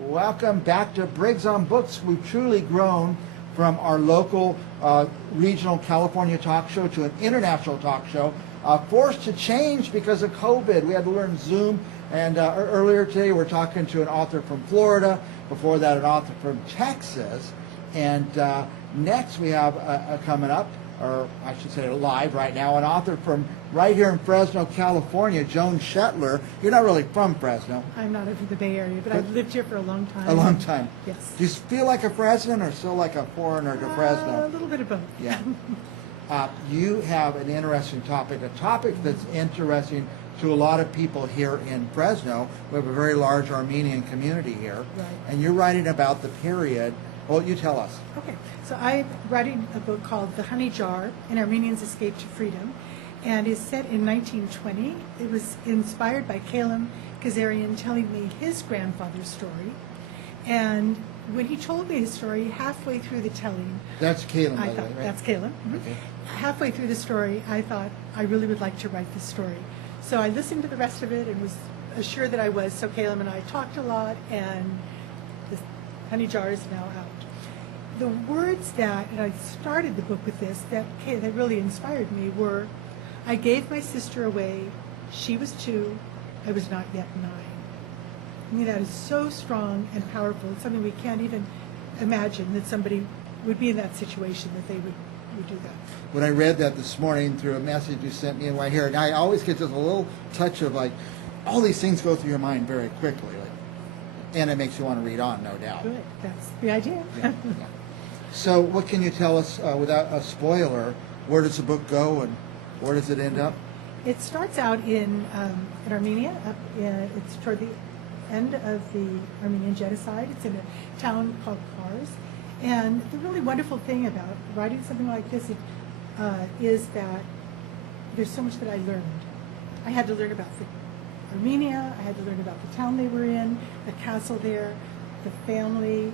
Welcome back to Briggs on Books. We've truly grown from our local regional California talk show to an international talk show, forced to change because of COVID. We had to learn Zoom, and earlier today we're talking to an author from Florida, before that an author from Texas, and next we have coming up, or I should say live right now, an author from right here in Fresno, California, Joan Schoettler. You're not really from Fresno. I'm not from the Bay Area, but I've lived here for a long time. A long time. Yes. Do you feel like a Fresnan or still like a foreigner to Fresno? A little bit of both. Yeah. You have an interesting topic, a topic that's interesting to a lot of people here in Fresno. We have a very large Armenian community here. Right. And you're writing about the period. Well, you tell us. Okay. So I'm writing a book called The Honey Jar, An Armenian's Escape to Freedom, and is set in 1920. It was inspired by Kalem Kazarian telling me his grandfather's story. And when he told me his story, halfway through the telling, That's Caleb, by I the thought, way, right? that's Kalem. Mhm. Okay. Halfway through the story, I thought I really would like to write this story. So I listened to the rest of it and was assured that I was. So Kalem and I talked a lot, and the Honey Jar is now out. The words that, and I started the book with this, that really inspired me were, I gave my sister away, she was 2, I was not yet 9. I mean, that is so strong and powerful. It's something we can't even imagine that somebody would be in that situation, that they would do that. When I read that this morning through a message you sent me in my hair, and I always get just a little touch of like, all these things go through your mind very quickly. And it makes you want to read on, no doubt. Good, that's the idea. Yeah, yeah. So what can you tell us without a spoiler? Where does the book go and where does it end up? It starts out in Armenia. It's toward the end of the Armenian genocide. It's in a town called Kars. And the really wonderful thing about writing something like this is that there's so much that I learned. I had to learn about Armenia. I had to learn about the town they were in, the castle there, the family,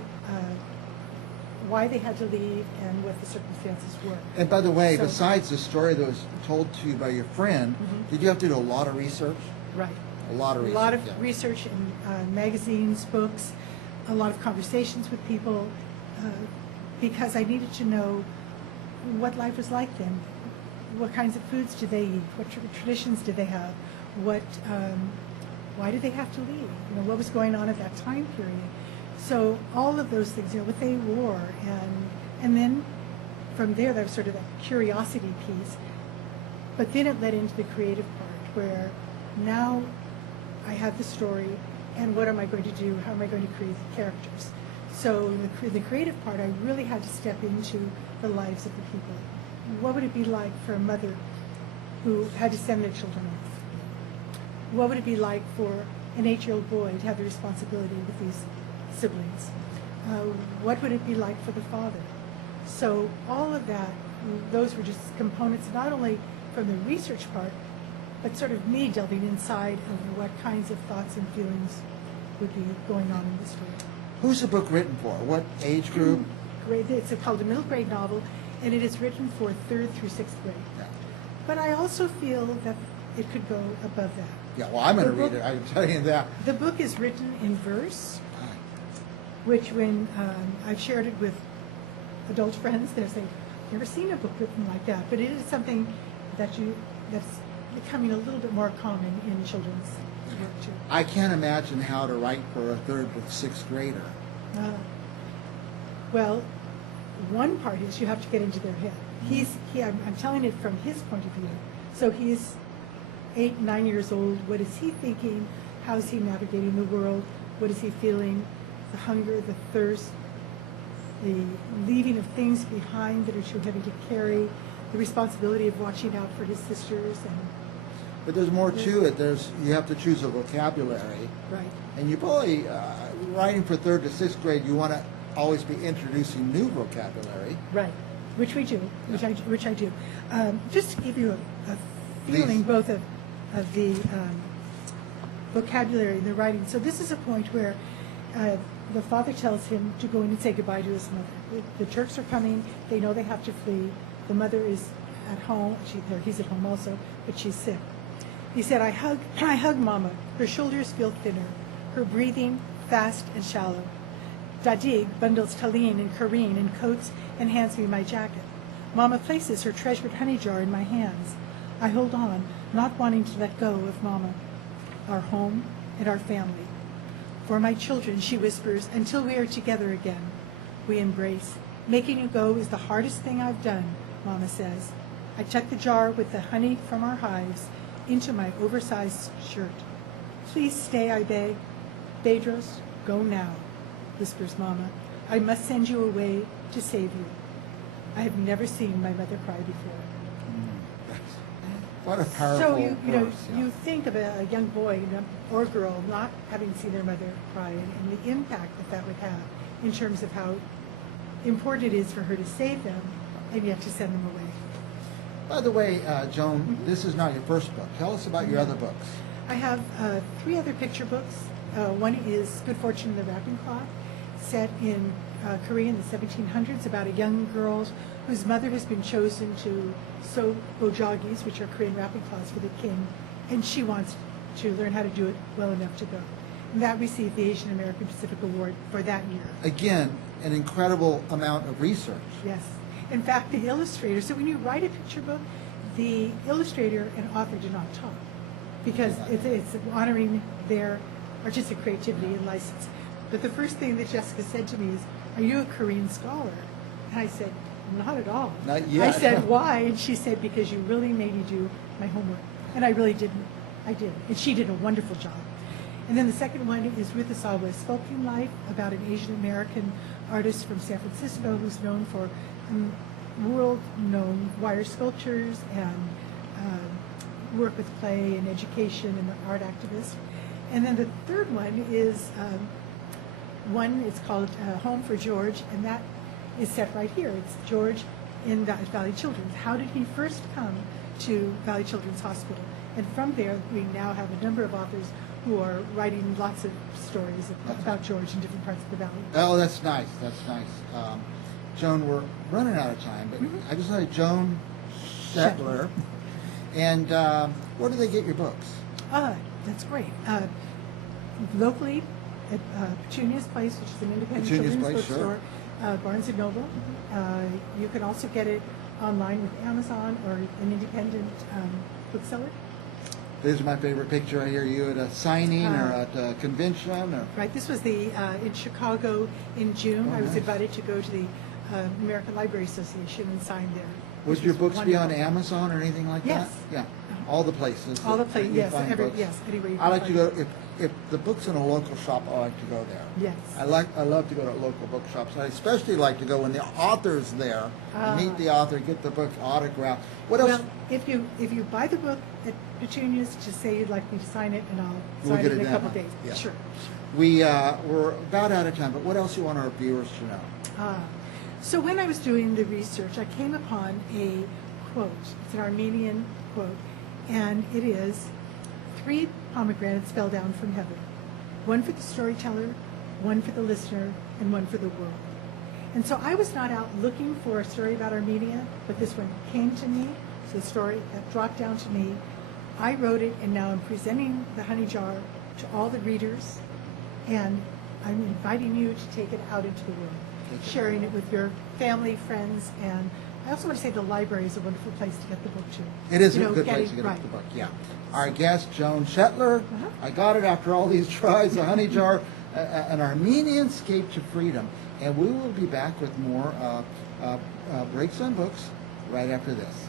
why they had to leave, and what the circumstances were. And by the way, So- besides the story that was told to you by your friend, did you have to do a lot of research? Right. A lot of A research. lot of yeah. research in magazines, books, a lot of conversations with people, because I needed to know what life was like then. What kinds of foods did they eat? What traditions did they have? Why did they have to leave? What was going on at that time period? So all of those things, what they wore, and then from there, there was sort of that curiosity piece. But then it led into the creative part, where now I have the story, and what am I going to do? How am I going to create the characters? So the creative part, I really had to step into the lives of the people. What would it be like for a mother who had to send their children off? What would it be like for an 8-year-old boy to have the responsibility with these siblings? What would it be like for the father? So all of that, those were just components, not only from the research part, but sort of me delving inside of what kinds of thoughts and feelings would be going on in the story. Who's the book written for? What age group? It's called a middle grade novel, and it is written for 3rd through 6th grade. Yeah. But I also feel that it could go above that. Yeah, well, I'm going to The read book- it. I'm telling you that. The book is written in verse, which when I've shared it with adult friends, they're saying, I've never seen a book written like that. But it is something that's becoming a little bit more common in children's work too. I can't imagine how to write for a 3rd to 6th grader. Well, one part is you have to get into their head. I'm telling it from his point of view. So he's 8, 9 years old. What is he thinking? How is he navigating the world? What is he feeling? The hunger, the thirst, the leaving of things behind that are too heavy to carry, the responsibility of watching out for his sisters, and But there's more to it. You have to choose a vocabulary. right. And you probably, writing for 3rd to 6th grade, you want to always be introducing new vocabulary. Right, which we do, which I do. Just to give you a feeling Please. both of the vocabulary and the writing. So this is a point where the father tells him to go in and say goodbye to his mother. The Turks are coming. They know they have to flee. The mother is at home. He's at home also, but she's sick. He said, I hug Mama. Her shoulders feel thinner. Her breathing fast and shallow. Dadig bundles Talene and Kareen in coats and hands me my jacket. Mama places her treasured honey jar in my hands. I hold on, not wanting to let go of Mama, our home, and our family. For my children, she whispers, until we are together again. We embrace. Making you go is the hardest thing I've done, Mama says. I tuck the jar with the honey from our hives into my oversized shirt. Please stay, I beg. Bedros, go now, whispers Mama. I must send you away to save you. I have never seen my mother cry before. What a powerful So you know, verse, yeah. you think of a young boy or girl not having seen their mother cry, and the impact that would have in terms of how important it is for her to save them and yet to send them away. By the way, Joan, this is not your first book. Tell us about your other books. I have 3 other picture books. One is Good Fortune in the Wrapping Cloth, set in Korea in the 1700s, about a young girl whose mother has been chosen to sew bojagis, which are Korean wrapping cloths, for the king, and she wants to learn how to do it well enough to go. And that received the Asian American Pacific Award for that year. Again, an incredible amount of research. Yes. In fact, the illustrator, so when you write a picture book, the illustrator and author do not talk, because it's honoring their artistic creativity and license. But the first thing that Jessica said to me is, are you a Korean scholar? And I said, not at all. Not yet. I said, why? And she said, because you really made me do my homework. And I really didn't. I did. And she did a wonderful job. And then the second one is Ruth Asawa's Sculpting Life, about an Asian American artist from San Francisco who's known for world-known wire sculptures and work with play and education and an art activist. And then the third one is it's called Home for George, and that is set right here. It's George in Valley Children's. How did he first come to Valley Children's Hospital? And from there, we now have a number of authors who are writing lots of stories about George in different parts of the valley. Oh, that's nice. That's nice. Joan, we're running out of time, but I just like Joan Schoettler. And where do they get your books? That's great. Locally, at Petunia's Place, which is an independent Petunia's children's Place, bookstore, Barnes & Noble. You can also get it online with Amazon or an independent bookseller. This is my favorite picture. I hear you at a signing or at a convention. Or... Right. This was the in Chicago in June. Oh, I was nice. invited to go to the American Library Association and sign there. Would your books be on wonderful. Amazon or anything like Yes. that? Yeah. All the places. All the that places, you yes. find books. Yes, anywhere you I can like to find go, if the book's in a local shop, I like to go there. Yes. I love to go to local bookshops. I especially like to go when the author's there, meet the author, get the book autographed. What else? Well, if you buy the book at Petunia's, just say you'd like me to sign it, and I'll We'll sign get it in it a couple done. days. Yeah. Sure. We're about out of time, but what else do you want our viewers to know? So when I was doing the research, I came upon a quote. It's an Armenian quote, and it is, 3 pomegranates fell down from heaven, 1 for the storyteller, 1 for the listener, and 1 for the world. And so I was not out looking for a story about Armenia, but this one came to me. It's a story that dropped down to me. I wrote it, and now I'm presenting the honey jar to all the readers, and I'm inviting you to take it out into the world, sharing it with your family, friends, and I also want to say the library is a wonderful place to get the book to. It is You a know, good place getting- to get right. the book, yeah. Our guest, Joan Schoettler. I got it after all these tries, the honey jar, an Armenian escape to freedom. And we will be back with more Breaks on Books right after this.